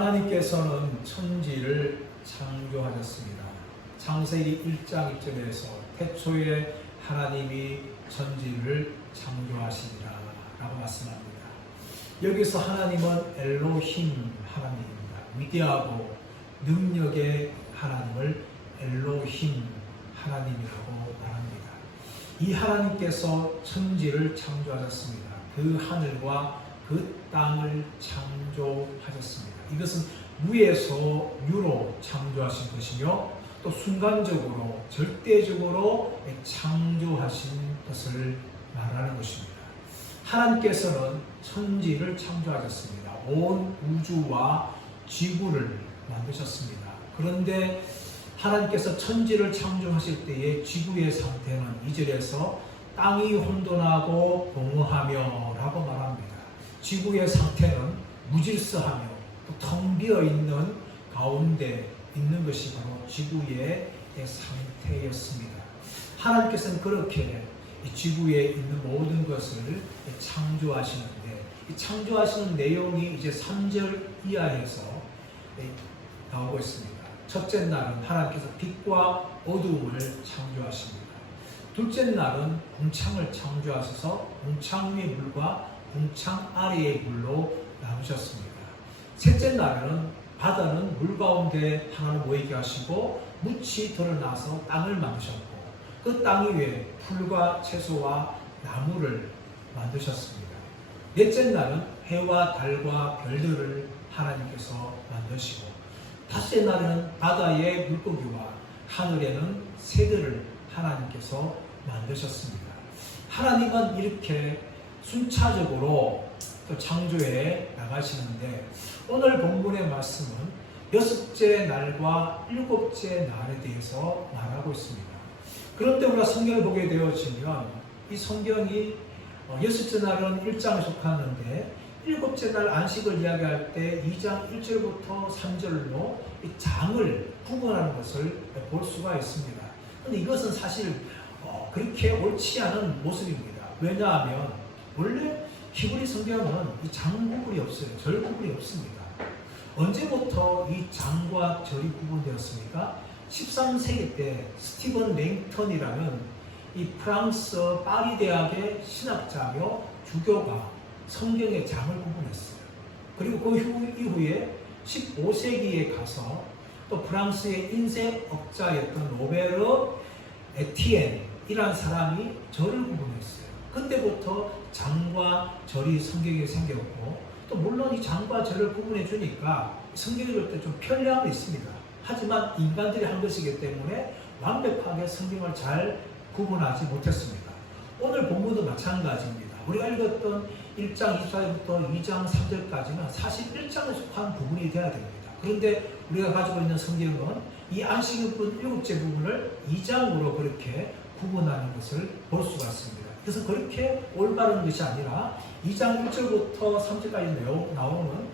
하나님께서는 천지를 창조하셨습니다. 창세기 1장 1절에서 태초에 하나님이 천지를 창조하시니라 라고 말씀합니다. 여기서 하나님은 엘로힘 하나님입니다. 위대하고 능력의 하나님을 엘로힘 하나님이라고 말합니다. 이 하나님께서 천지를 창조하셨습니다. 그 하늘과 그 땅을 창조하셨습니다. 이것은 무에서 유로 창조하신 것이며 또 순간적으로 절대적으로 창조하신 것을 말하는 것입니다. 하나님께서는 천지를 창조하셨습니다. 온 우주와 지구를 만드셨습니다. 그런데 하나님께서 천지를 창조하실 때의 지구의 상태는 2절에서 땅이 혼돈하고 공허하며 라고 말합니다. 지구의 상태는 무질서하며 텅 비어 있는 가운데 있는 것이 바로 지구의 상태였습니다. 하나님께서는 그렇게 이 지구에 있는 모든 것을 창조하시는데 이 창조하시는 내용이 이제 3절 이하에서 나오고 있습니다. 첫째 날은 하나님께서 빛과 어두움을 창조하십니다. 둘째 날은 궁창을 창조하셔서 궁창 위의 물과 궁창 아래의 물로 나누셨습니다. 셋째 날은 바다는 물 가운데 하나로 모이게 하시고 묻이 드러나서 땅을 만드셨고 그 땅 위에 풀과 채소와 나무를 만드셨습니다. 넷째 날은 해와 달과 별들을 하나님께서 만드시고 다섯째 날은 바다의 물고기와 하늘에는 새들을 하나님께서 만드셨습니다. 하나님은 이렇게 순차적으로 창조해 나가시는데 오늘 본문의 말씀은 여섯째 날과 일곱째 날에 대해서 말하고 있습니다. 그런데 우리가 성경을 보게 되어지면 이 성경이 여섯째 날은 1장에 속하는데 일곱째 날 안식을 이야기할 때 2장 1절부터 3절로 이 장을 구분하는 것을 볼 수가 있습니다. 그런데 이것은 사실 그렇게 옳지 않은 모습입니다. 왜냐하면 원래 히브리 성경은 이 장 구분이 없어요. 절 구분이 없습니다. 언제부터 이 장과 절이 구분되었습니까? 13세기 때 스티븐 랭턴이라는 이 프랑스 파리 대학의 신학자며 주교가 성경의 장을 구분했어요. 그리고 그 이후에 15세기에 가서 또 프랑스의 인쇄업자였던 로베르 에티엔이라는 사람이 절을 구분했어요. 그때부터 장과 절이 성경에 생겼고 또 물론 이 장과 절을 구분해 주니까 성경을 볼 때 좀 편리함이 있습니다. 하지만 인간들이 한 것이기 때문에 완벽하게 성경을 잘 구분하지 못했습니다. 오늘 본문도 마찬가지입니다. 우리가 읽었던 1장 24절부터 2장 3절까지는 사실 1장에 속한 부분이 되어야 됩니다. 그런데 우리가 가지고 있는 성경은 이 안식일분 7째 부분을 2장으로 그렇게 구분하는 것을 볼 수가 있습니다. 그래서 그렇게 올바른 것이 아니라 2장 1절부터 3절까지 나오는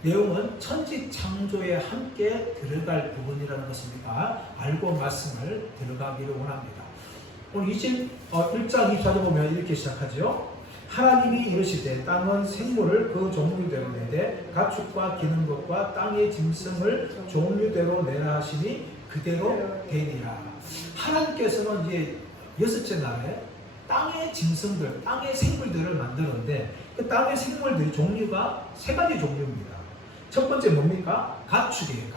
내용은 천지 창조에 함께 들어갈 부분이라는 것을 우리가 알고 말씀을 들어가기를 원합니다. 오늘 1장 24절 보면 이렇게 시작하죠. 하나님이 이르시되 땅은 생물을 그 종류대로 내되 가축과 기는 것과 땅의 짐승을 종류대로 내라 하시니 그대로 되니라. 하나님께서는 이제 여섯째 날에 땅의 짐승들, 땅의 생물들을 만드는데 그 땅의 생물들의 종류가 세 가지 종류입니다. 첫 번째 뭡니까? 가축이에요.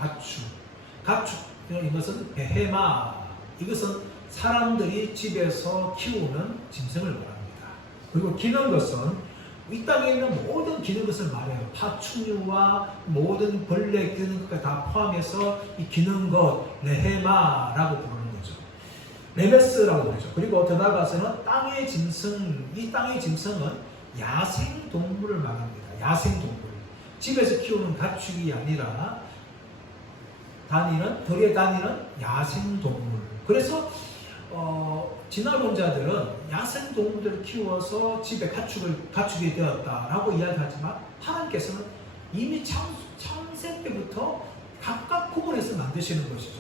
가축. 이것은 베헤마. 이것은 사람들이 집에서 키우는 짐승을 말합니다. 그리고 기는 것은 이 땅에 있는 모든 기는 것을 말해요. 파충류와 모든 벌레 기는 것까지 다 포함해서 이 기는 것, 레헤마라고 부르는 거죠. 레메스라고 부르죠. 그리고 더 나아가서는 땅의 짐승, 이 땅의 짐승은 야생 동물을 말합니다. 야생 동물. 집에서 키우는 가축이 아니라 들에 다니는 야생 동물. 그래서 진화론자들은 야생 동물들을 키워서 집에 가축이 되었다라고 이야기하지만 하나님께서는 이미 창세 때부터 각각 구분해서 만드시는 것이죠.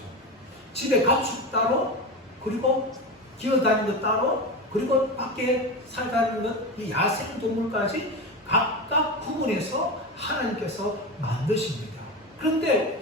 집에 가축 따로, 그리고 기어다니는 것 따로, 그리고 밖에 살다니는 이 야생 동물까지 각각 구분해서 하나님께서 만드십니다. 그런데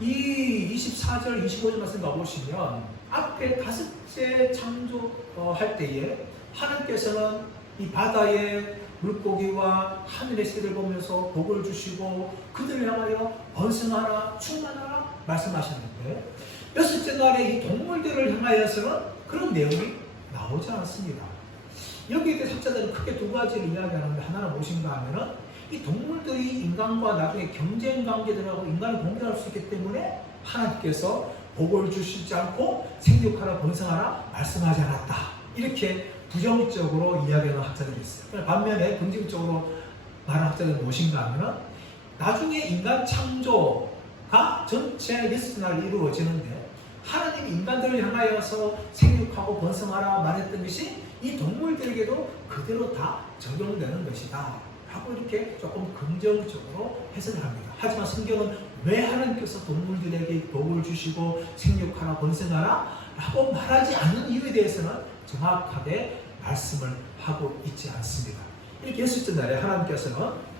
이 24절, 25절 말씀 가보시면 앞에 다섯째 창조할 때에 하나님께서는 이 바다의 물고기와 하늘의 새를 보면서 복을 주시고 그들을 향하여 번성하라 충만하라 말씀하셨는데 여섯째 날에 이 동물들을 향하여서는 그런 내용이 나오지 않습니다. 여기에 대해 학자들은 크게 두 가지를 이야기하는데 하나는 무엇인가 하면은 이 동물들이 인간과 나중에 경쟁 관계 들어가고 인간을 공격할 수 있기 때문에 하나님께서 복을 주시지 않고 생육하라 번성하라 말씀하지 않았다. 이렇게 부정적으로 이야기하는 학자들이 있어요. 반면에 긍정적으로 말하는 학자들은 무엇인가 하면은 나중에 인간 창조가 전체 여섯 날이 이루어지는데 하나님이 인간들을 향하여서 생육하고 번성하라 말했던 것이 이 동물들에게도 그대로 다 적용되는 것이다 하고 이렇게 조금 긍정적으로 해석을 합니다. 하지만 성경은 왜 하나님께서 동물들에게 복을 주시고 생육하라 번성하라 라고 말하지 않는 이유에 대해서는 정확하게 말씀을 하고 있지 않습니다. 이렇게 여섯째 날에 하나님께서는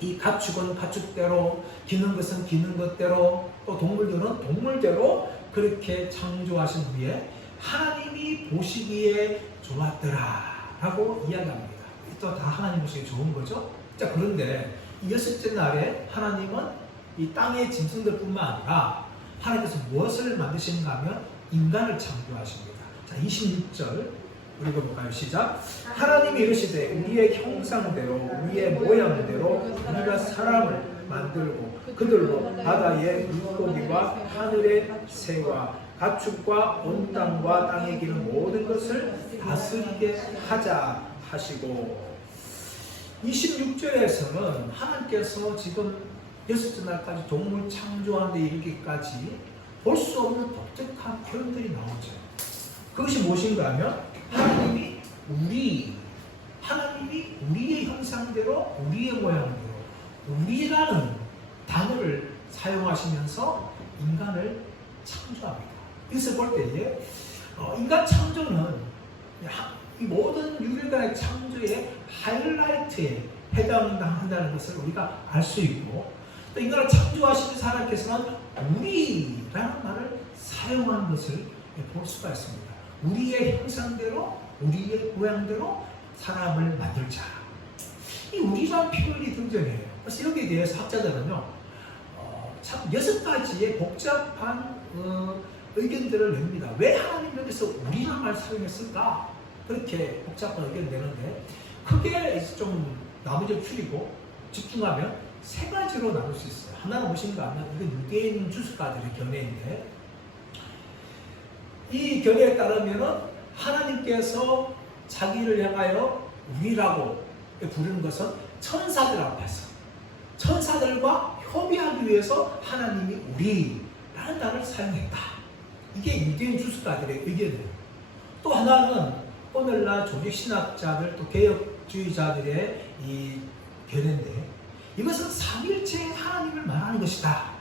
이 가축은 가축대로, 기는 것은 기는 것대로, 또 동물들은 동물대로 그렇게 창조하신 후에 하나님이 보시기에 좋았더라 라고 이야기합니다. 또 다 하나님 보시기에 좋은 거죠. 자, 그런데 이 여섯째 날에 하나님은 이 땅의 짐승들 뿐만 아니라 하나님께서 무엇을 만드시는가 하면 인간을 창조하십니다. 자, 26절 읽어볼까요? 시작. 하나님이 이르시되 우리의 형상대로 우리의 모양대로 우리가 사람을 만들고 그들로 바다의 물고기와 하늘의 새와 가축과 온 땅과 땅에 기는 모든 것을 다스리게 하자 하시고 26절에서는 하나님께서 지금 여섯째 날까지 동물 창조하는 데 이르기까지 볼 수 없는 독특한 표현들이 나오죠. 그것이 무엇인가 하면 하나님이 우리의 형상대로 우리의 모양대로 우리라는 단어를 사용하시면서 인간을 창조합니다. 여기서 볼 때에 인간 창조는 이 모든 유일간의 창조의 하이라이트에 해당한다는 것을 우리가 알 수 있고 또 인간을 창조하시는 하나님께서는 우리라는 말을 사용한 것을 볼 수가 있습니다. 우리의 형상대로 우리의 모양대로 사람을 만들자. 이 우리라는 표현이 등장해요. 그래서 여기에 대해서 학자들은요 참 6가지의 복잡한 의견들을 냅니다. 왜 하나님 여기서 우리라는 말을 사용했을까? 그렇게 복잡한 의견을 내는데 크게 좀 나머지를 줄이고 집중하면 3가지로 나눌 수 있어요. 하나는 무엇인가 하면 이건 유대인 주석가들의 견해인데 이 견해에 따르면 하나님께서 자기를 향하여 우리라고 부르는 것은 천사들 앞에서 천사들과 협의하기 위해서 하나님이 우리라는 단어를 사용했다. 이게 유대인 주석가들의 의견이에요. 또 하나는 오늘날 조직신학자들 또 개혁주의자들의 이 견해인데 이것은 삼일체 하나님을 말하는 것이다.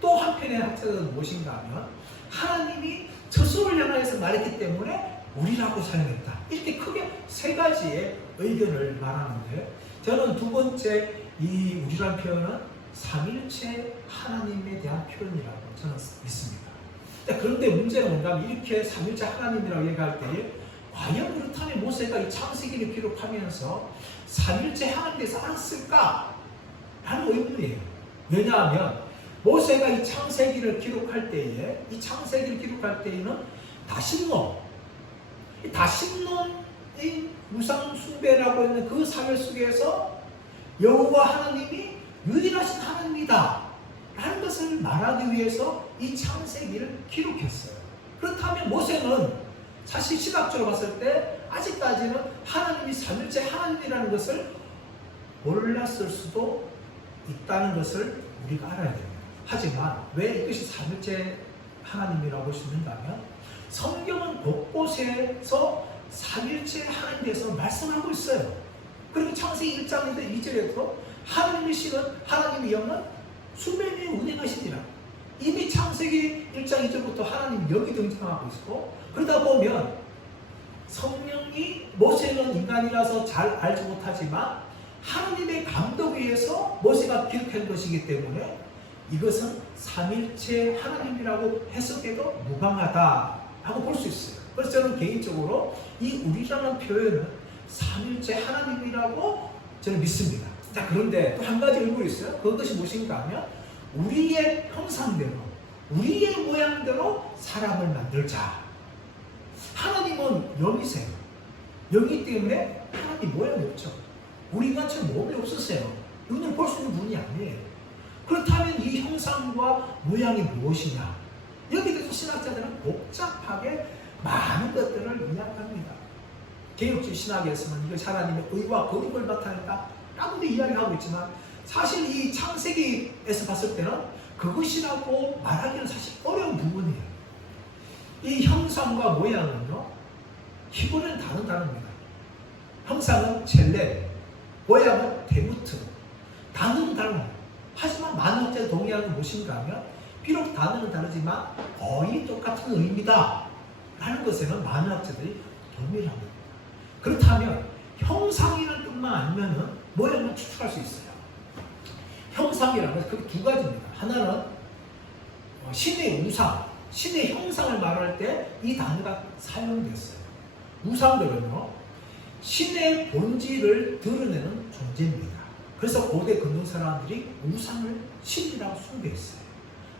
또 한편의 학자들은 무엇인가 하면 하나님이 스스로를 향하여서 말했기 때문에 우리라고 사용했다. 이렇게 크게 3가지의 의견을 말하는데 저는 두 번째 이 우리라는 표현은 삼일체 하나님에 대한 표현이라고 저는 믿습니다. 그런데 문제는 뭔가 하면 이렇게 삼일체 하나님이라고 얘기할 때에 과연 그렇다면 모세가 이 창세기를 기록하면서 삼일체 하나님께서 알았을까? 라는 의문이에요. 왜냐하면 모세가 이 창세기를 기록할 때에 는 다심론의 우상 숭배라고 있는 그 사회 속에서 여호와 하나님이 유일하신 하나님이다 라는 것을 말하기 위해서 이 창세기를 기록했어요. 그렇다면 모세는 사실 신학적으로 봤을 때 아직까지는 하나님이 삼일체 하나님이라는 것을 몰랐을 수도 있다는 것을 우리가 알아야 됩니다. 하지만 왜 이것이 삼일체 하나님이라고 볼 수 있는가 하면 성경은 곳곳에서 삼일체 하나님에 대해서 말씀하고 있어요. 그리고 창세기 1장 2절에도 하나님이시는 하나님의 영은 수면에 운행하시니라. 이미 창세기 1장 2절부터 하나님 영이 등장하고 있고 그러다 보면 성령이 모세는 인간이라서 잘 알지 못하지만 하나님의 감독에 의해서 모세가 기록한 것이기 때문에 이것은 삼일체 하나님이라고 해석해도 무방하다 하고 볼 수 있어요. 그래서 저는 개인적으로 이 우리라는 표현은 삼일체 하나님이라고 저는 믿습니다. 자, 그런데 또 한 가지 의문이 있어요. 그것이 무엇인가 하면 우리의 형상대로, 우리의 모양대로 사람을 만들자. 하나님은 영이세요. 영이기 때문에 하나님 모양이 없죠. 우리같이 몸이 없으세요. 눈을 볼 수 있는 분이 아니에요. 그렇다면 이 형상과 모양이 무엇이냐? 여기에 대해서 신학자들은 복잡하게 많은 것들을 이야기합니다. 개혁주의 신학에서는 이것이 하나님의 의와 거룩을 나타낸다 라고도 이야기하고 있지만 사실 이 창세기에서 봤을 때는 그것이라고 말하기는 사실 어려운 부분이에요. 이 형상과 모양은요, 히브리어는 다릅니다. 형상은 첼레, 모양은 데무트, 단어는 달라요. 하지만 많은 학자가 동의하는 건 무엇인가 하면 비록 단어는 다르지만 거의 똑같은 의미다 라는 것에는 많은 학자들이 동의를 합니다. 그렇다면 형상이라는 것만 아니면 모양을 추측할 수 있어요. 형상이라는 것은 그 두 가지입니다. 하나는 신의 우상, 신의 형상을 말할 때 이 단어가 사용됐어요. 우상들은요, 신의 본질을 드러내는 존재입니다. 그래서 고대 근동 사람들이 우상을 신이라고 숭배했어요.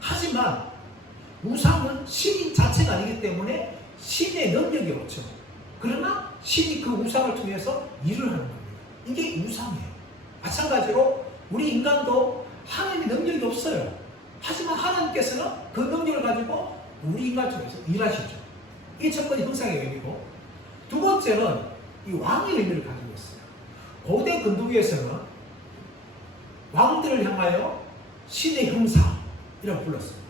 하지만 우상은 신인 자체가 아니기 때문에 신의 능력이 없죠. 그러나 신이 그 우상을 통해서 일을 하는 겁니다. 이게 우상이에요. 마찬가지로 우리 인간도 하나님의 능력이 없어요. 하지만 하나님께서는 그 능력을 가지고 우리 인간 중에서 일하시죠. 이게 첫 번째 형상의 의미고, 두 번째는 이 왕의 의미를 가지고 있어요. 고대 근동에서는 왕들을 향하여 신의 형상이라고 불렀습니다.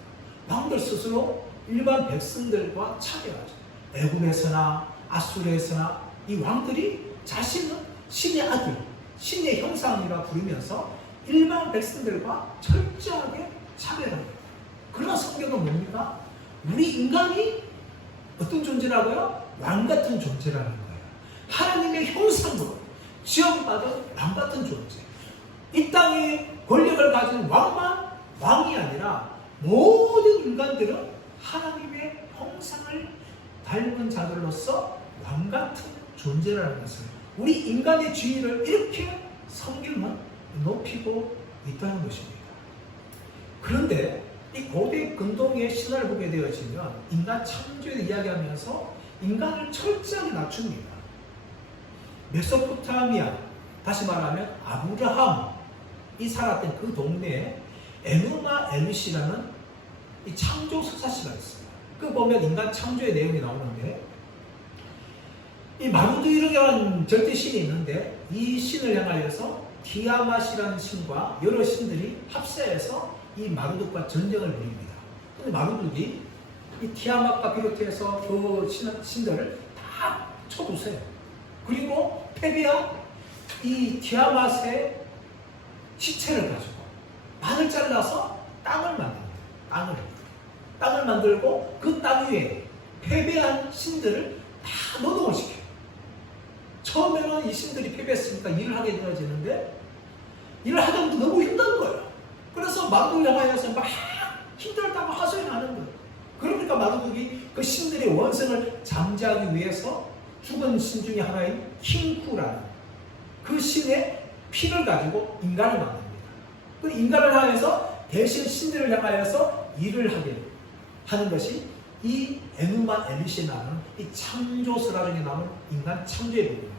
왕들 스스로 일반 백성들과 차별하죠. 애굽에서나 아수르에서나 이 왕들이 자신은 신의 아들, 신의 형상이라 부르면서 일반 백성들과 철저하게 차별합니다. 그러나 성경은 뭡니까? 우리 인간이 어떤 존재라고요? 왕 같은 존재라는 거예요. 하나님의 형상으로 지원받은 왕 같은 존재. 이 땅에 권력을 가진 왕만 왕이 아니라 모든 인간들은 하나님의 형상을 닮은 자들로서 왕 같은 존재라는 것을, 우리 인간의 지위를 이렇게 성경은 높이고 있다는 것입니다. 그런데 이 고대 근동의 신화를 보게 되어지면 인간 창조에 이야기하면서 인간을 철저하게 낮춥니다. 메소포타미아, 다시 말하면 아브라함이 살았던 그 동네에 에누마 엘리시라는 이 창조 서사시가 있어요. 그 보면 인간 창조의 내용이 나오는데, 이 마르두이르라는 절대 신이 있는데 이 신을 향하여서 티아맛이라는 신과 여러 신들이 합세해서 이 마르둑과 전쟁을 벌입니다. 근데 마르둑이 이 티아맛과 비롯해서 그 신들을 다 쳐부세요. 그리고 패배한 이 티아맛의 시체를 가지고 반을 잘라서 땅을 만듭니다. 땅을 만들고 그 땅 위에 패배한 신들을 다 노동을 시켜요. 처음에는 이 신들이 패배했으니까 일을 하게 되어지는데 일을 하다 보면 너무 힘든 거예요. 그래서 마르둑을 향하여서 막 힘들다고 하소연을 하는 거예요. 그러니까 마르둑이 그 신들의 원성을 잠재하기 위해서 죽은 신 중에 하나인 킹쿠라는 그 신의 피를 가지고 인간을 만듭니다. 그 인간을 향해서 대신 신들을 향하여서 일을 하게 하는 것이 이 에누마 엘리시에 나오는 이 창조설화 중에 나오는 인간 창조의 부분입니다.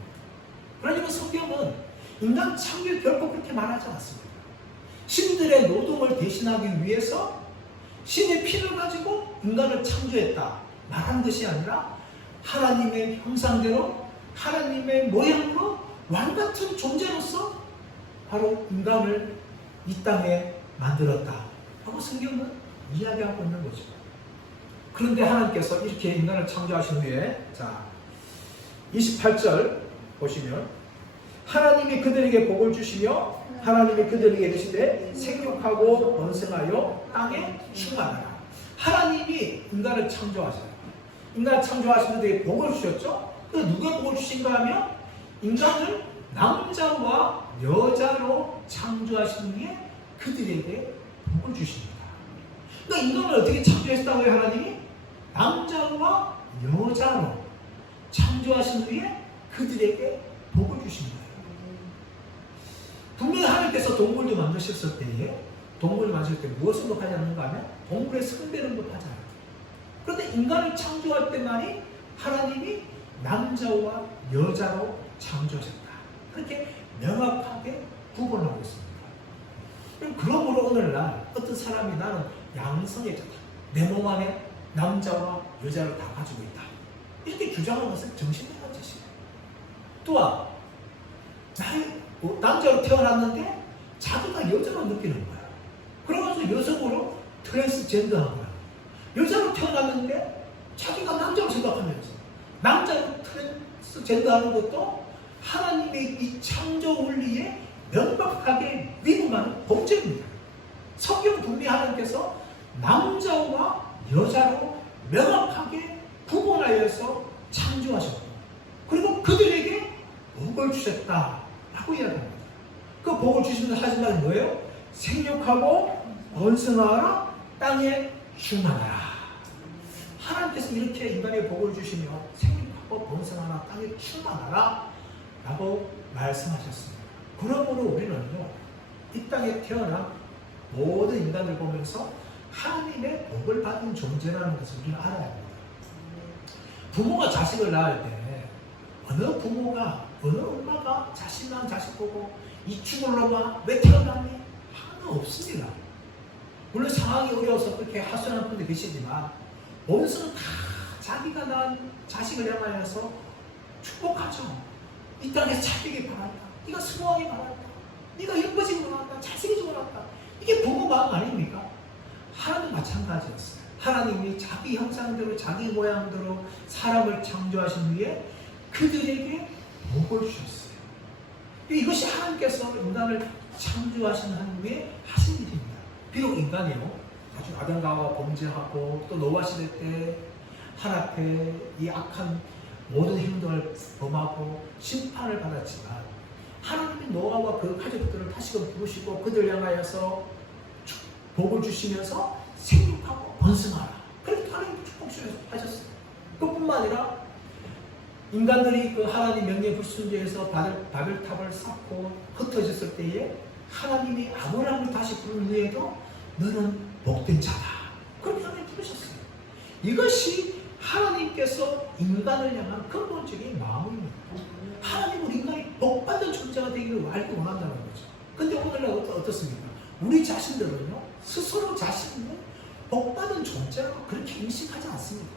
그러니까 성경은 인간 창조를 결코 그렇게 말하지 않았습니다. 신들의 노동을 대신하기 위해서 신의 피를 가지고 인간을 창조했다 말한 것이 아니라 하나님의 형상대로 하나님의 모양으로 왕같은 존재로서 바로 인간을 이 땅에 만들었다 하고 성경은 이야기하고 있는 거죠. 그런데 하나님께서 이렇게 인간을 창조하신 후에, 자 28절 보시면, 하나님이 그들에게 복을 주시며 하나님이 그들에게 이르시되 생육하고 번성하여 땅에 충만하라. 하나님이 인간을 창조하셔요. 인간을 창조하시는데 복을 주셨죠. 그 누가 복을 주신가 하면 인간을 남자와 여자로 창조하신 후에 그들에게 복을 주십니다. 그러니까 인간을 어떻게 창조했다고요? 하나님이 남자와 여자로 창조하신 후에 그들에게 복을 주십니다. 분명히 하나님께서 동물도 만드셨을 때에 동물을 만들 때 무엇을 높하지 않는가 하면 동물의 성배를 높하잖아요. 그런데 인간을 창조할 때만이 하나님이 남자와 여자로 창조하셨다. 그렇게 명확하게 구분하고 있습니다. 그러므로 오늘날 어떤 사람이 나는 양성애자다. 내 몸 안에 남자와 여자를 다 가지고 있다. 이렇게 주장하는 것은 정신나간 짓이에요. 또한 남자로 태어났는데 자기가 여자로 느끼는 거야. 그러면서 여성으로 트랜스젠더한 거야. 여자로 태어났는데 자기가 남자로 생각하면서 남자로 트랜스젠더하는 것도 하나님의 이 창조 원리에 명백하게 위반하는 범죄입니다. 성경 분명히 하나님께서 남자와 여자로 명확하게 구분하여서 창조하셨고 그리고 그들에게 복을 주셨다라고 이야기합니다. 그 복을 주시면서 하신 말이 뭐예요? 생육하고 번성하라 땅에 충만하라. 하나님께서 이렇게 인간의 복을 주시며 생육하고 번성하라 땅에 충만하라 라고 말씀하셨습니다. 그러므로 우리는요 이 땅에 태어난 모든 인간을 보면서 하나님의 복을 받은 존재라는 것을 우리는 알아야 합니다. 부모가 자식을 낳을 때 어느 부모가 어느 엄마가 자식 낳은 자식 보고 이 죽을 놈아 왜 태어났니? 하나도 없습니다. 물론 상황이 어려워서 그렇게 하소연하는 분도 계시지만 원수는 다 자기가 낳은 자식을 향하여서 축복하죠. 이 땅에서 잘 되길 바란다. 네가 성공하길 바란다. 네가 예뻐지길 바란다. 잘생기길 바란다. 이게 부모 마음 아닙니까? 하나님도 마찬가지였어요. 하나님이 자기 형상대로 자기 모양대로 사람을 창조하신 후에 그들에게 복을 주셨어요. 이것이 하나님께서 인간을 창조하신 후에 하신 일입니다. 비록 인간이요 아주 아담과 하와가 범죄하고 또 노아 시대 때 하나님 앞에 이 악한 모든 행동을 범하고 심판을 받았지만 하나님이 노아와 그 가족들을 다시금 부르시고 그들 향하여서 복을 주시면서 생육하고 번성하라. 그렇게 하나님이 축복하셨어요. 그뿐만 아니라 인간들이 그 하나님 명령에 불순종해서 바벨탑을 쌓고 흩어졌을 때에 하나님이 아브라함을 다시 부른 후에도 너는 복된 자다. 그렇게 하나님 부르셨어요. 이것이 하나님께서 인간을 향한 근본적인 마음입니다. 하나님은 인간이 복받은 존재가 되기를 알고 원한다는 거죠. 근데 오늘날 어떻습니까? 우리 자신들은요 스스로 자신을 복받은 존재라고 그렇게 인식하지 않습니다.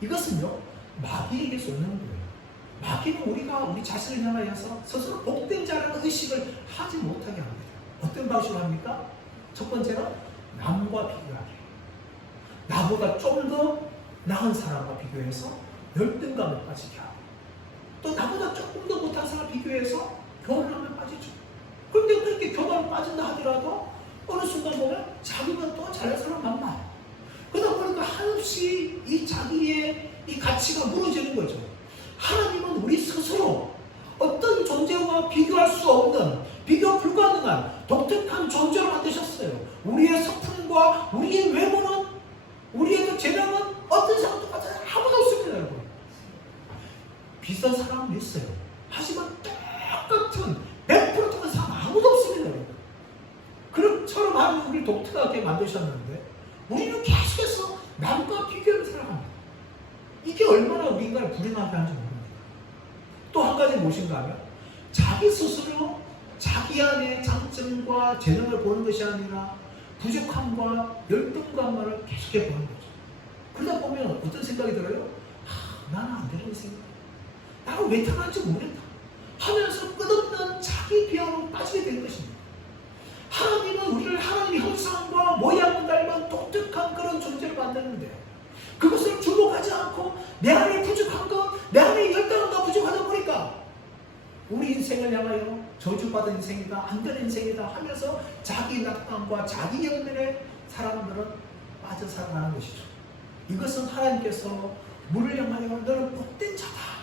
이것은요 마귀에게서 오는 거예요. 마귀는 우리 자신을 향하여서 스스로 복된 자라는 의식을 하지 못하게 합니다. 어떤 방식으로 합니까? 첫 번째는 남과 비교하게. 나보다 좀 더 나은 사람과 비교해서 열등감에 빠지게 하고 또 나보다 조금 더 못한 사람과 비교해서 교만함에 빠지죠. 그런데 그렇게 교만에 빠진다 하더라도 어느 순간 보면 자기가 또 잘난 사람 만나요. 그러다 보니까 한없이 이 자기의 이 가치가 무너지는 거죠. 하나님은 우리 스스로 어떤 존재와 비교할 수 없는 비교 불가능한 독특한 존재로 만드셨어요. 우리의 성품과 우리의 외모는 우리의 그 재능은 어떤 사람도 같아요. 아무도 없습니다. 여러분. 비싼 사람은 있어요. 하지만 똑같은 100% 똑같은 사람 아무도 없습니다. 여러분. 그처럼 하나님 우리를 독특하게 만드셨는데 우리는 계속해서 남과 비교하며 살아갑니다. 이게 얼마나 우리 인간을 불행하게 하는지 모릅니다. 또 한 가지 무엇인가 하면 자기 스스로 자기 안의 장점과 재능을 보는 것이 아니라 부족함과 열등감만을 계속해 보는 거죠. 그러다 보면 어떤 생각이 들어요? 나는 안 되는 생각. 나는 왜 태어난지 모르겠다. 하면서 끝없는 자기 비하로 빠지게 되는 것입니다. 하나님은 우리를 하나님의 형상과 모양을 닮은 독특한 그런 존재를 만드는데 그것을 주목하지 않고 내 안에 부족한 것, 내 안에 열등함과 부족하다 보니까 우리 인생을 향하여 저주받은 인생이다, 안 되는 인생이다 하면서 자기 낙담과 자기 연면에 사람들은 빠져 살아가는 것이죠. 이것은 하나님께서 물을 향하여 너는 복된 자다.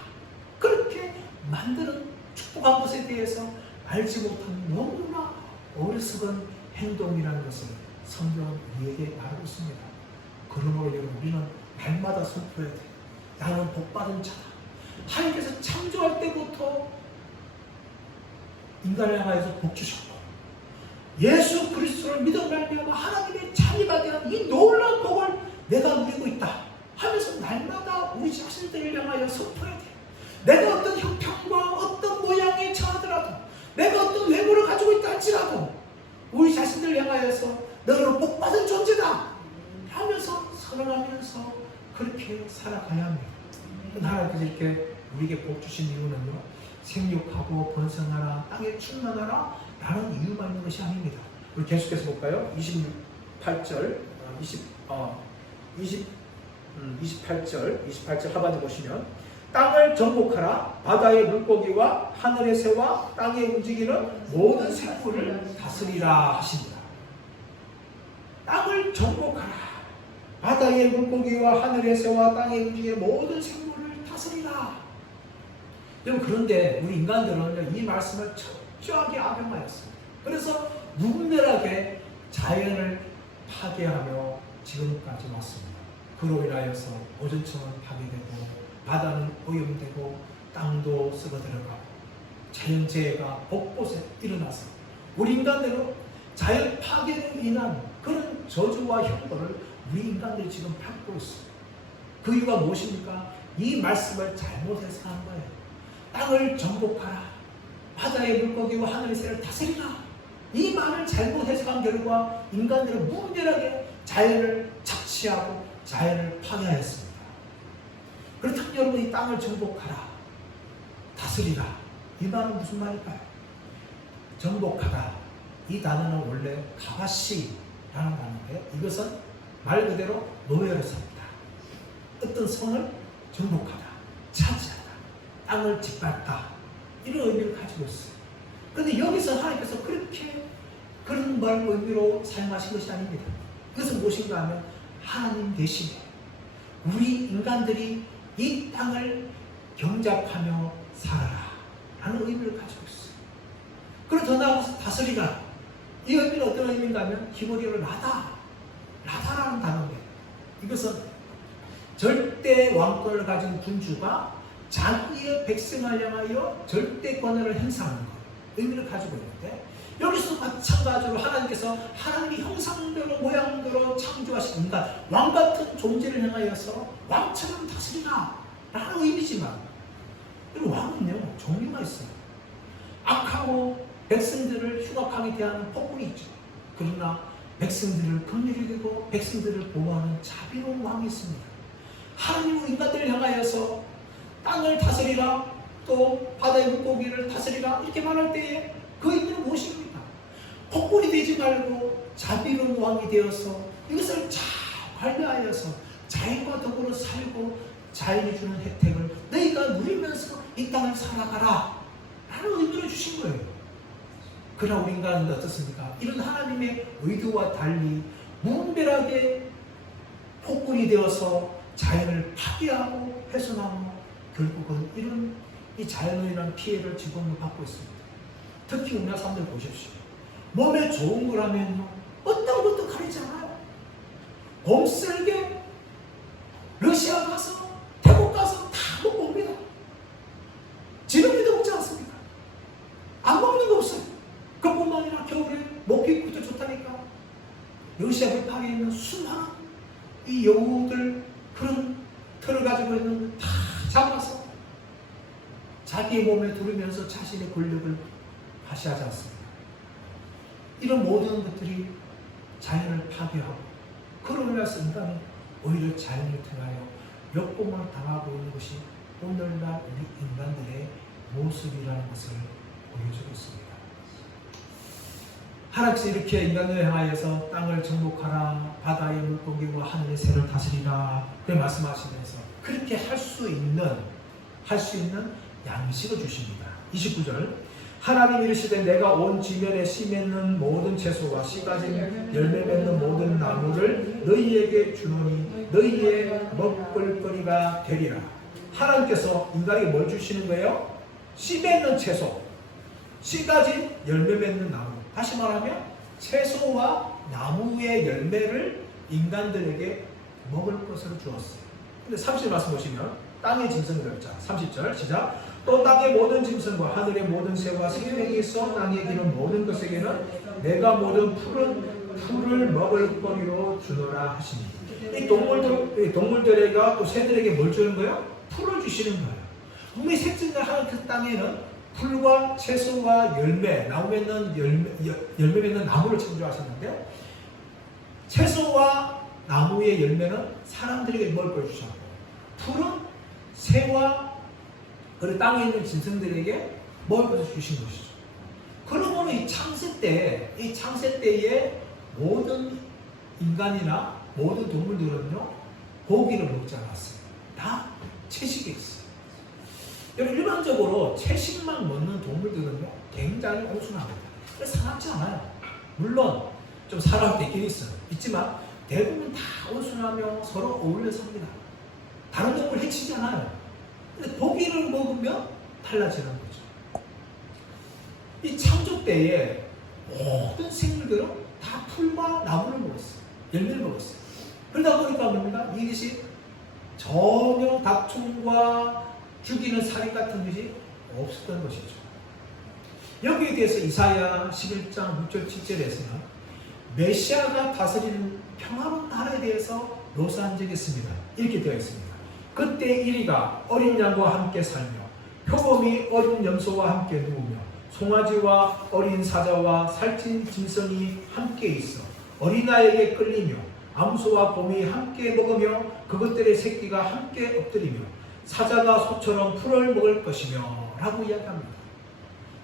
그렇게 만드는 축복한 것에 대해서 알지 못한 너무나 어리석은 행동이라는 것을 성경은 우리에게 말하고 있습니다. 그러므로 여러분, 우리는 날마다 선포해야 돼. 나는 복받은 자다. 하나님께서 창조할 때부터 인간을 향하여서 복 주셨고, 예수 그리스도를 믿어 말미암아 하나님의 자녀가 되는 이 놀라운 복을 내가 누리고 있다 하면서 날마다 우리 자신들을 향하여 선포해야 돼. 내가 어떤 형편과 어떤 모양에 처하더라도, 내가 어떤 외모를 가지고 있다 할지라도 우리 자신들을 향하여서 너는 복받은 존재다 하면서 선언하면서 그렇게 살아가야 합니다. 하나님께서 이렇게 우리에게 복 주신 이유는요, 생육하고 번성하라, 땅에 충만하라 라는 이유만 있는 것이 아닙니다. 우리 계속해서 볼까요? 28절 하반에 보시면, 땅을 정복하라, 바다의 물고기와 하늘의 새와 땅에 움직이는 모든 생물을 다스리라 하십니다. 땅을 정복하라, 바다의 물고기와 하늘의 새와 땅에 움직이는 모든 생물을 다스리라. 여러분, 그런데 우리 인간들은 이 말씀을 철저하게 악용하였습니다. 그래서 무분별하게 자연을 파괴하며 지금까지 왔습니다. 그로 인하여서 오존층은 파괴되고, 바다는 오염되고, 땅도 썩어들어가고, 자연재해가 곳곳에 일어나서 우리 인간들은 자연 파괴로 인한 그런 저주와 형벌을 우리 인간들이 지금 받고 있습니다. 그 이유가 무엇입니까? 이 말씀을 잘못 해석한 거예요. 땅을 정복하라, 바다의 물고기와 하늘의 새를 다스리라, 이 말을 잘못 해석한 결과 인간들은 무분별하게 자연을 착취하고 자연을 파괴하였습니다. 그렇다면 여러분, 이 땅을 정복하라, 다스리라, 이 말은 무슨 말일까요? 정복하라, 이 단어는 원래 가바시라는 단어인데요, 이것은 말 그대로 노예로 삽니다. 어떤 성을 정복하다, 차지하다, 땅을 짓밟다, 이런 의미를 가지고 있어요. 그런데 여기서 하나님께서 그런 말 의미로 사용하신 것이 아닙니다. 그것은 무엇인가 하면, 하나님 대신에 우리 인간들이 이 땅을 경작하며 살아라 라는 의미를 가지고 있어요. 그리고 더 나아가서 다스리라, 이 의미는 어떤 의미인가 하면 히브리어로 라다라는 단어입니다. 이것은 절대 왕권을 가진 군주가 자기의 백성을 향하여 절대 권한을 행사하는 것, 의미를 가지고 있는데, 여기서도 마찬가지로 하나님께서 하나님의 형상대로 모양대로 창조하신 인간, 왕같은 존재를 향하여서 왕처럼 다스리라 라는 의미지만, 그리고 왕은요 종류가 있어요. 악하고 백성들을 흉악하게 대하는 폭군이 있죠. 그러나 백성들을 긍휼히 여기고 백성들을 보호하는 자비로운 왕이 있습니다. 하나님은 인간들을 향하여서 땅을 다스리라, 또 바다의 물고기를 다스리라 이렇게 말할 때에 그 의미는 무엇입니까? 폭군이 되지 말고 자비로운 왕이 되어서 이것을 잘 관리하여서 자연과 더불어 살고 자연이 주는 혜택을 너희가 누리면서 이 땅을 살아가라 라는 의미를 주신 거예요. 그러나 우리 인간은 어떻습니까? 이런 하나님의 의도와 달리 무분별하게 폭군이 되어서 자연을 파괴하고 훼손하고 결국은 이런 이 자연으로 인한 피해를 지금도 받고 있습니다. 특히 우리나라 사람들 보십시오. 몸에 좋은 거라면 어떤 것도 가리지 않아요. 곰쓸개 러시아 가서 태국 가서 다 먹고 옵니다. 지렁이도 먹지 않습니까? 안 먹는 거 없어요. 그뿐만 아니라 겨울에 목기국도 좋다니까 러시아 배파에 있는 수많은 이 여우들 그런 털을 가지고 있는 다 잡아서 자기의 몸에 두르면서 자신의 권력을 과시하지 않습니다. 이런 모든 것들이 자연을 파괴하고 그로 인해서 인간은 오히려 자연을 통하여 역공을 당하고 있는 것이 오늘날 우리 인간들의 모습이라는 것을 보여주고 있습니다. 하나님께서 이렇게 인간을 향하여서 땅을 정복하라, 바다의 물고기와 하늘의 새를 다스리라 그렇게 말씀하시면서 그렇게 할 수 있는 양식을 주십니다. 29절 하나님 이르시되 내가 온 지면에 씨 맺는 모든 채소와 씨 가진 열매 맺는 모든 나무를 너희에게 주노니 너희의 먹을거리가 되리라. 하나님께서 인간에게 뭘 주시는 거예요? 씨 맺는 채소, 씨 가진 열매 맺는 나무. 다시 말하면 채소와 나무의 열매를 인간들에게 먹을 것으로 주었어요. 근데 30절 말씀 보시면 땅의 짐승들, 자 30절 시작. 또 땅의 모든 짐승과 하늘의 모든 새와 생명이 있어 땅에 기는 모든 것에게는 내가 모든 풀을 먹을 거리로 주노라 하시니. 이 동물들에게 또 새들에게 뭘 주는 거예요? 풀을 주시는 거예요. 우리 셋째 하는 그 땅에는 풀과 채소와 열매, 나무에 있는 열매 맺는 나무를 창조하셨는데, 채소와 나무의 열매는 사람들에게 먹을 걸 주셨고, 풀은 새와 그리고 땅에 있는 짐승들에게 먹을 것을 주신 것이죠. 그러므로 이 창세 때에 모든 인간이나 모든 동물들은요, 고기를 먹지 않았어요. 다 채식에 있어요. 여러분, 일반적으로 채식만 먹는 동물들은요, 굉장히 온순합니다. 그래서 사납지 않아요. 물론 좀 사나울 때 있긴 있지만 대부분 다 온순하며 서로 어울려 삽니다. 다른 동물 해치지 않아요. 근데 고기를 먹으면 달라지는 거죠. 이 창조 때에 모든 생물들은 다 풀과 나무를 먹었어요. 열매를 먹었어요. 그러다 보니까 뭡니까? 이것이 전혀 다툼과 죽이는 살인 같은 것이 없었던 것이죠. 여기에 대해서 이사야 11장 6절 7절에서는 메시아가 다스리는 평화로운 나라에 대해서 묘사한 적이 있습니다. 이렇게 되어 있습니다. 그때 이리가 어린 양과 함께 살며 표범이 어린 염소와 함께 누우며 송아지와 어린 사자와 살찐 짐승이 함께 있어 어린아이에게 끌리며 암소와 곰이 함께 먹으며 그것들의 새끼가 함께 엎드리며 사자가 소처럼 풀을 먹을 것이며 라고 이야기합니다.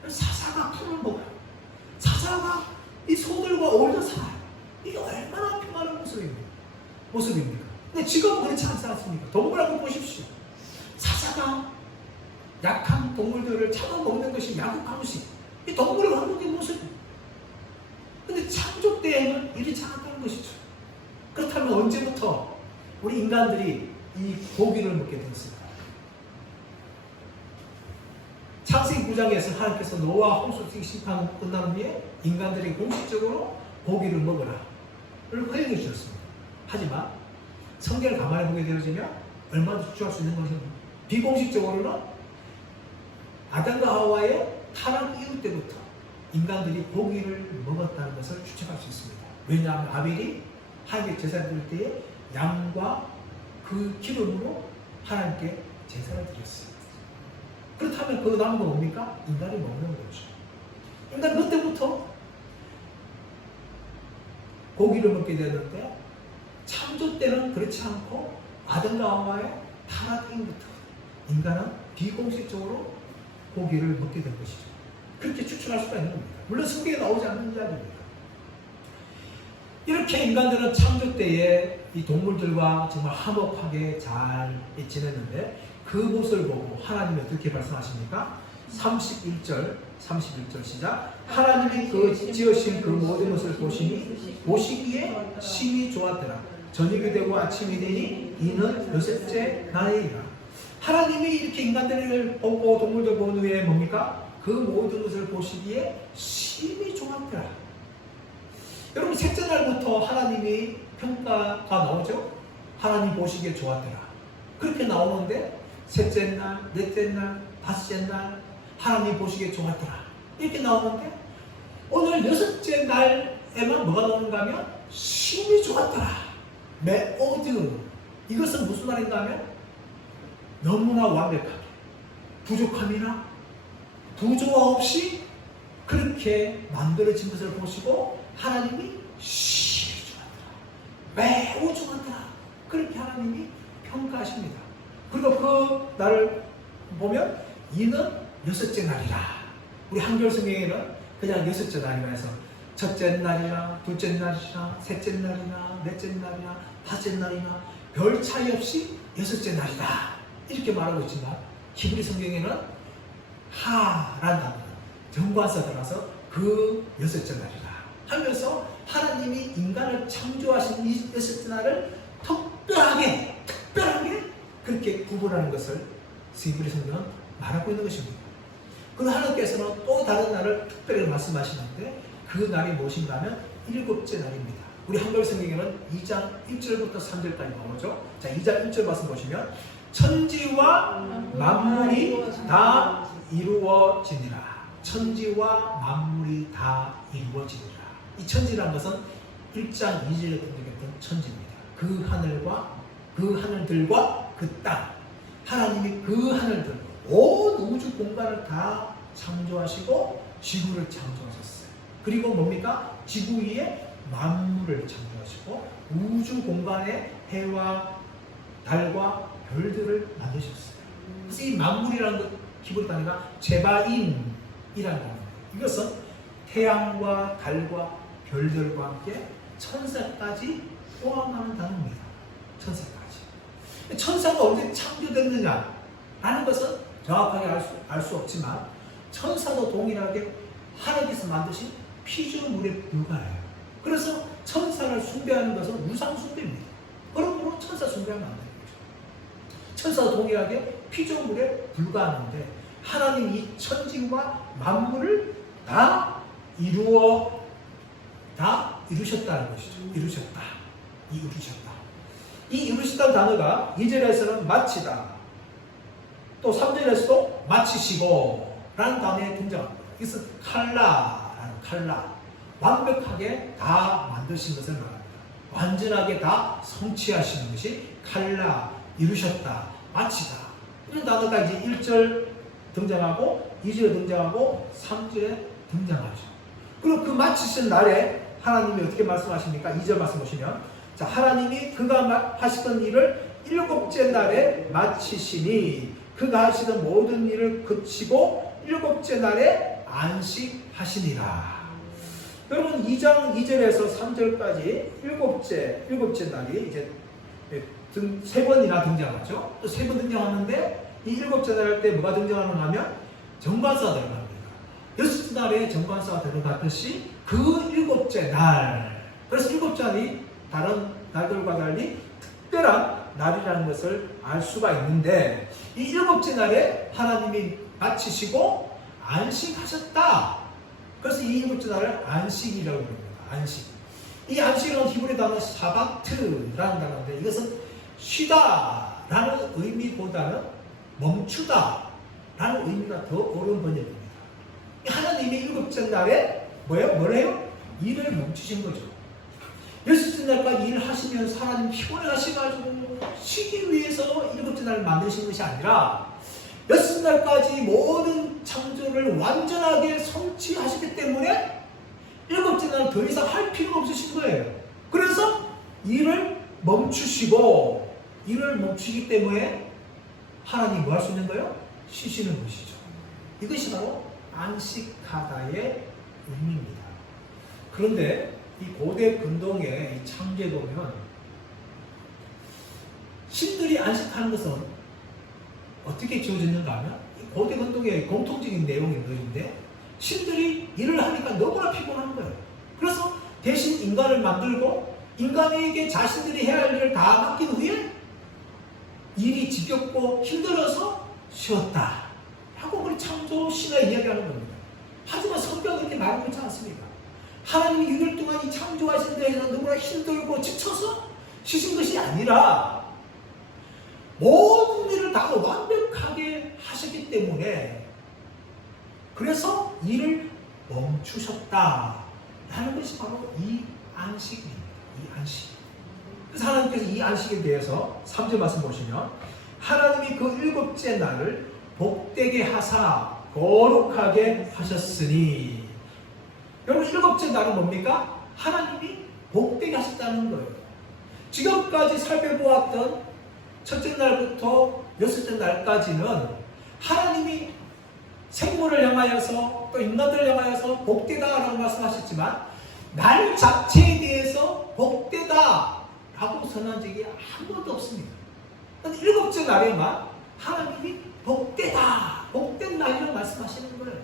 사자가 풀을 먹어요. 사자가 이 소들과 어울려 살아요. 이게 얼마나 평화로운 모습입니까? 근데 지금은 그렇지 않습니까? 동물하고 보십시오. 사자가 약한 동물들을 잡아먹는 것이 야국한 것이 이 동물의 왕국의 모습입니다. 근데 창조 때에는 이렇지 않았다는 것이죠. 그렇다면 언제부터 우리 인간들이 이 고기를 먹게 되었을까? 창세기 9장에서 하나님께서 노아와 홍수 심판 끝난 후에 인간들이 공식적으로 고기를 먹으라 를 허용해 주셨습니다. 하지만 성경을 가만히 보게 되어지면 얼마나 추측할 수 있는 것입니다. 비공식적으로는 아담과 하와의 타락 이후 때부터 인간들이 고기를 먹었다는 것을 추측할 수 있습니다. 왜냐하면 아벨이 하나님께 제사를 드릴 때에 양과 그 기름으로 하나님께 제사를 드렸어요. 그렇다면 그 남은 건 뭡니까? 인간이 먹는 거죠. 인간 그때부터 고기를 먹게 되는데 창조 때는 그렇지 않고 아담과 하와의 타락 이후부터 인간은 비공식적으로 고기를 먹게 된 것이죠. 그렇게 추측할 수가 있는 겁니다. 물론 성경에 나오지 않는 이야기입니다. 이렇게 인간들은 창조 때에 이 동물들과 정말 화목하게 잘 지냈는데 그 모습을 보고 하나님이 어떻게 말씀하십니까? 31절 시작. 하나님이 그 지으신 그 모든 것을 보시기에 심히 좋았더라. 저녁이 되고 아침이 되니 이는 여섯째 날이라. 하나님이 이렇게 인간들을 보고 동물들 본 후에 뭡니까? 그 모든 것을 보시기에 심히 좋았더라. 여러분, 셋째 날부터 하나님이 평가가 나오죠? 하나님 보시기에 좋았더라. 그렇게 나오는데 셋째 날, 넷째 날, 다섯째 날 하나님 보시기에 좋았더라. 이렇게 나오는데 오늘 여섯째 날에만 뭐가 나오는가 하면 심히 좋았더라. 메오드. 이것은 무슨 말인가 하면 너무나 완벽하게 부족함이나 부조화 없이 그렇게 만들어진 것을 보시고 하나님이 심히 좋았더라. 매우 좋았더라. 그렇게 하나님이 평가하십니다. 그리고 그 날을 보면 이는 여섯째 날이라. 우리 한글 성경에는 그냥 여섯째 날이라 해서 첫째 날이나 둘째 날이나 셋째 날이나 넷째 날이나 다섯째 날이나 별 차이 없이 여섯째 날이다 이렇게 말하고 있지만 히브리 성경에는 하라는 단어가 정관사 들어가서 그 여섯째 날이다 하면서 하나님이 인간을 창조하신 이 여섯째 날을 특별하게 그렇게 구분하는 것을 히브리 성경은 말하고 있는 것입니다. 그리고 하나님께서는 또 다른 날을 특별히 말씀하시는데 그 날이 무엇인가 하면 일곱째 날입니다. 우리 한글 성경에는 2장 1절부터 3절까지 나오죠. 자, 2장 1절 말씀 보시면 천지와 만물이 다 이루어지니라. 천지와 만물이 다 이루어지니라. 이 천지라는 것은 1장 2절에 등장했던 천지입니다. 그 하늘과 그 하늘들과 그 땅, 하나님이 그 하늘들, 온 우주 공간을 다 창조하시고 지구를 창조하셨어요. 그리고 뭡니까? 지구 위에 만물을 창조하시고 우주 공간에 해와 달과 별들을 만드셨어요. 그래서 이 만물이라는 것 기본 단위가 제바임이라는 단어입니다. 이것은 태양과 달과 별들과 함께 천사까지 포함하는 단어입니다. 천사까지. 천사가 언제 창조됐느냐 라는 것은 정확하게 알 수 없지만 천사도 동일하게 하나님께서 만드신 피조물에 불과해요. 그래서 천사를 숭배하는 것은 우상 숭배입니다. 그러므로 천사 숭배하면 안 되는 거죠. 천사도 동일하게 피조물에 불과하는데 하나님 이 천지와 만물을 다 이루셨다는 것이죠. 이루셨다. 이 이루셨다는 단어가 2절에서는 마치다, 또 3절에서도 마치시고 라는 단어에 등장합니다. 이것은 칼라, 완벽하게 다 만드신 것을 말합니다. 완전하게 다 성취하시는 것이 칼라, 이루셨다, 마치다. 이런 단어가 이제 1절 등장하고 2절에 등장하고 3절에 등장하죠. 그리고 그 마치신 날에 하나님이 어떻게 말씀하십니까? 2절 말씀 보시면, 자, 하나님이 그가 하시던 일을 7째 날에 마치시니 그가 하시던 모든 일을 그치고 7째 날에 안식하시니라. 여러분 2장 2절에서 3절까지 7째 날이 이제 3번이나 등장하죠. 또 3번 등장하는데 이 7째 날 할 때 뭐가 등장하는가 하면 정관사가 들어갑니다. 6째 날에 정관사가 들어갔듯이 그 7째 날, 그래서 7째 날이 다른 날들과 달리 특별한 날이라는 것을 알 수가 있는데 이 7째 날에 하나님이 마치시고 안식하셨다. 그래서 이 7째 날을 안식이라고 부릅니다. 안식. 이 안식이라는 히브리 단어 사바트라는 단어인데 이것은 쉬다라는 의미보다는 멈추다라는 의미가 더 옳은 번역입니다. 하나님이 7째 날에 뭐래요? 일을 멈추신 거죠. 6째 날까지 일을 하시면서 하나님 피곤해 하셔가지고 쉬기 위해서 7째 날을 만드신 것이 아니라 6째 날까지 모든 창조를 완전하게 성취하시기 때문에 7째 날은 더 이상 할 필요가 없으신 거예요. 그래서 일을 멈추시고, 일을 멈추기 때문에 하나님이 뭐 할 수 있는 거예요? 쉬시는 것이죠. 이것이 바로 안식하다의 의미입니다. 그런데 이 고대 근동의 이 창조에 보면 신들이 안식하는 것은 어떻게 지어졌는가 하면 고대 근동의 공통적인 내용인 것인데 신들이 일을 하니까 너무나 피곤한 거예요. 그래서 대신 인간을 만들고 인간에게 자신들이 해야 할 일을 다 맡긴 후에 일이 지겹고 힘들어서 쉬었다 하고 우리 창조 신화 이야기하는 겁니다. 하지만 성경은 그렇게 말하고 있지 않습니까? 하나님이 6일 동안 이 창조하신 데에서 너무나 힘들고 지쳐서 쉬신 것이 아니라 모든 일을 다 완벽하게 하셨기 때문에 그래서 일을 멈추셨다 하는 것이 바로 이 안식입니다. 이 안식. 그래서 하나님께서 이 안식에 대해서 3절 말씀 보시면 하나님이 그 7째 날을 복되게 하사 거룩하게 하셨으니, 여러분 7째 날은 뭡니까? 하나님이 복되게 하셨다는 거예요. 지금까지 살펴보았던 첫째 날부터 6째 날까지는 하나님이 생물을 향하여서 또 인간들을 향하여서 복되다라고 말씀하셨지만 날 자체에 대해서 복되다라고 선언한 적이 한 번도 없습니다. 7째 날에만 하나님이 복되다, 복된 날이라고 말씀하시는 거예요.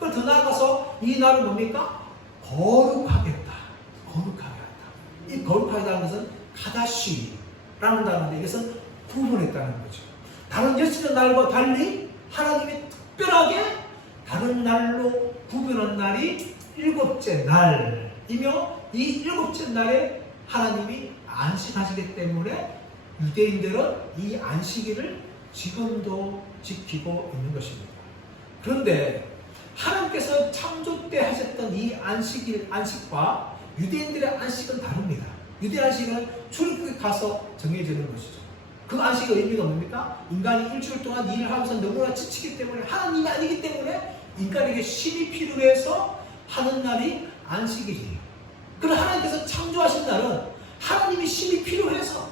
그리고 더 나아가서 이 날은 뭡니까? 거룩하겠다. 거룩하게 한다. 이 거룩하다는 것은 카다시라는 단어인데 이것은 구분했다는 거죠. 다른 6째 날과 달리 하나님이 특별하게 다른 날로 구분한 날이 7째 날이며 이 일곱째 날에 하나님이 안식하시기 때문에 유대인들은 이 안식일을 지금도 지키고 있는 것입니다. 그런데 하나님께서 창조 때 하셨던 이 안식과 유대인들의 안식은 다릅니다. 유대 안식은 출애굽에 가서 정해지는 것이죠. 그 안식의 의미가 뭡니까? 인간이 일주일 동안 일을 하면서 너무나 지치기 때문에, 하나님이 아니기 때문에 인간에게 쉼이 필요해서 하는 날이 안식일이에요. 그럼 하나님께서 창조하신 날은 하나님이 쉼이 필요해서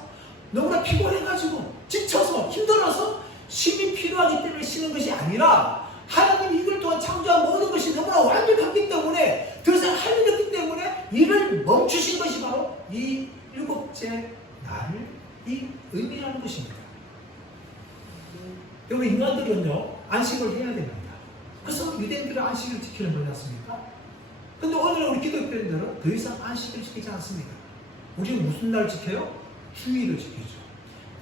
너무나 피곤해가지고 지쳐서 힘들어서 쉼이 필요하기 때문에 쉬는 것이 아니라, 하나님이 이걸 동안 창조한 모든 것이 너무나 완벽하기 때문에, 더 이상 할 일이 없기 때문에 일을 멈추신 것이 바로 이 일곱째 날을 이 의미하는 것입니다. 여러분, 인간들은요 안식을 해야 됩니다. 그래서 유대인들은 안식을 지키는 거지 않습니까? 근데 오늘 우리 기독교인들은 더 이상 안식을 지키지 않습니다. 우리는 무슨 날 지켜요? 주일을 지키죠.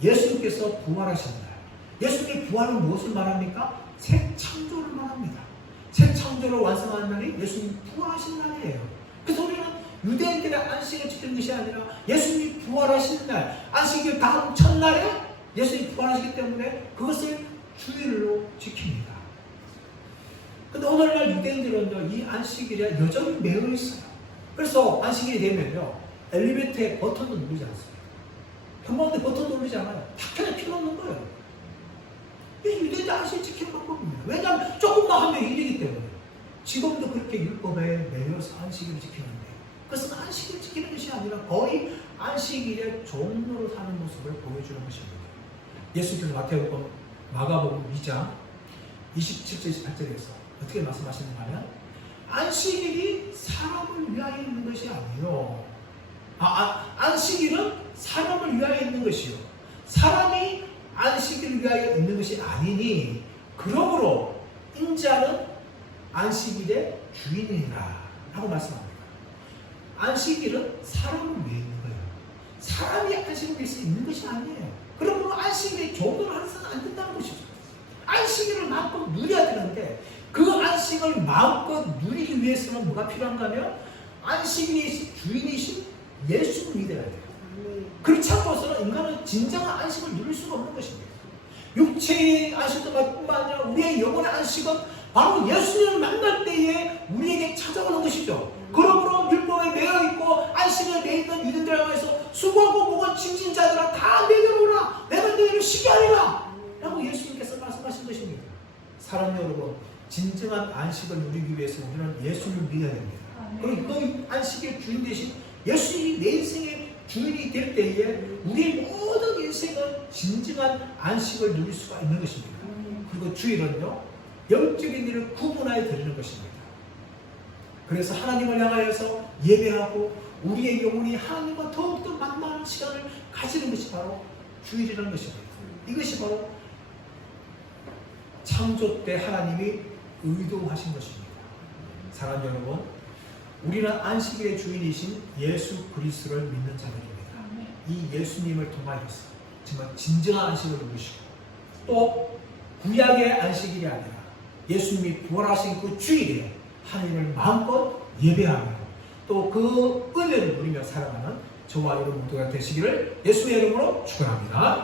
예수님께서 부활하신 날. 예수님의 부활은 무엇을 말합니까? 새 창조를 말합니다. 새 창조를 완성하는 날이 예수님 부활하신 날이에요. 그래서 우리는 유대인들의 안식을 지키는 것이 아니라 예수님이 부활하신 날, 안식일 다음 첫날에 예수님이 부활하시기 때문에 그것을 주일로 지킵니다. 근데 오늘날 유대인들은요, 이 안식일에 여전히 매여 있어요. 그래서 안식일이 되면요, 엘리베이터에 버튼도 누르지 않습니다. 평범한데 버튼 누르지 않아요. 다 그냥 켜놓는 거예요. 이게 유대인들 안식일 지키는 방법입니다. 왜냐하면 조금만 하면 일이기 때문에. 지금도 그렇게 율법에 매여서 안식일을 지키는데, 그것은 안식일을 지키는 것이 아니라 거의 안식일의 종로로 사는 모습을 보여주는 것입니다. 예수님께서 마가복음 2장 27절 28절에서 어떻게 말씀하시는가 하면, 안식일이 사람을 위하여 있는 것이 아니요, 안식일은 사람을 위하여 있는 것이요, 사람이 안식일을 위하여 있는 것이 아니니 그러므로 인자는 안식일의 주인이라 라고 말씀합니다. 안식일은 사람을 위해 있는 거예요. 사람이 안식을 위해서 있는 것이 아니에요. 그러므로 안식일에 종교를 하면서는 안 된다는 것이죠. 안식일을 마음껏 누려야 되는데, 그 안식을 마음껏 누리기 위해서는 뭐가 필요한가 하면 안식일이 주인이신 예수를 믿어야 돼요. 그렇지 않고서는 인간은 진정한 안식을 누릴 수가 없는 것입니다. 육체의 안식도 뿐만 아니라 우리의 영혼의 안식은 바로 예수님을 만날 때에 우리에게 찾아오는 것이죠. 그러므로 율법에 매여있고 안식에 매여있는 유대인들을 향해서 수고하고 무거운 짐진 자들아 다 내려오라, 내가 너희를 쉬게 하리라 라고 예수님께서 말씀하신 것입니다. 사랑 여러분, 진정한 안식을 누리기 위해서 우리는 예수를 믿어야 됩니다. 그리고 그 안식의 주인 대신 예수님이 내 인생의 주인이 될 때에 우리의 모든 인생은 진정한 안식을 누릴 수가 있는 것입니다. 그리고 주일은요, 영적인 일을 구분하여 드리는 것입니다. 그래서 하나님을 향하여서 예배하고 우리의 영혼이 하나님과 더욱더 만나는 시간을 가지는 것이 바로 주일이라는 것입니다. 이것이 바로 창조 때 하나님이 의도하신 것입니다. 사랑하는 여러분, 우리는 안식일의 주인이신 예수 그리스도를 믿는 자들입니다. 이 예수님을 통하여서 정말 진정한 안식을 누리시고, 또 구약의 안식일이 아니라 예수님이 부활하신 그 주일에 하나님을 마음껏 예배하며 또 그 은혜를 누리며 살아가는 저와 여러분 모두가 되시기를 예수의 이름으로 축원합니다.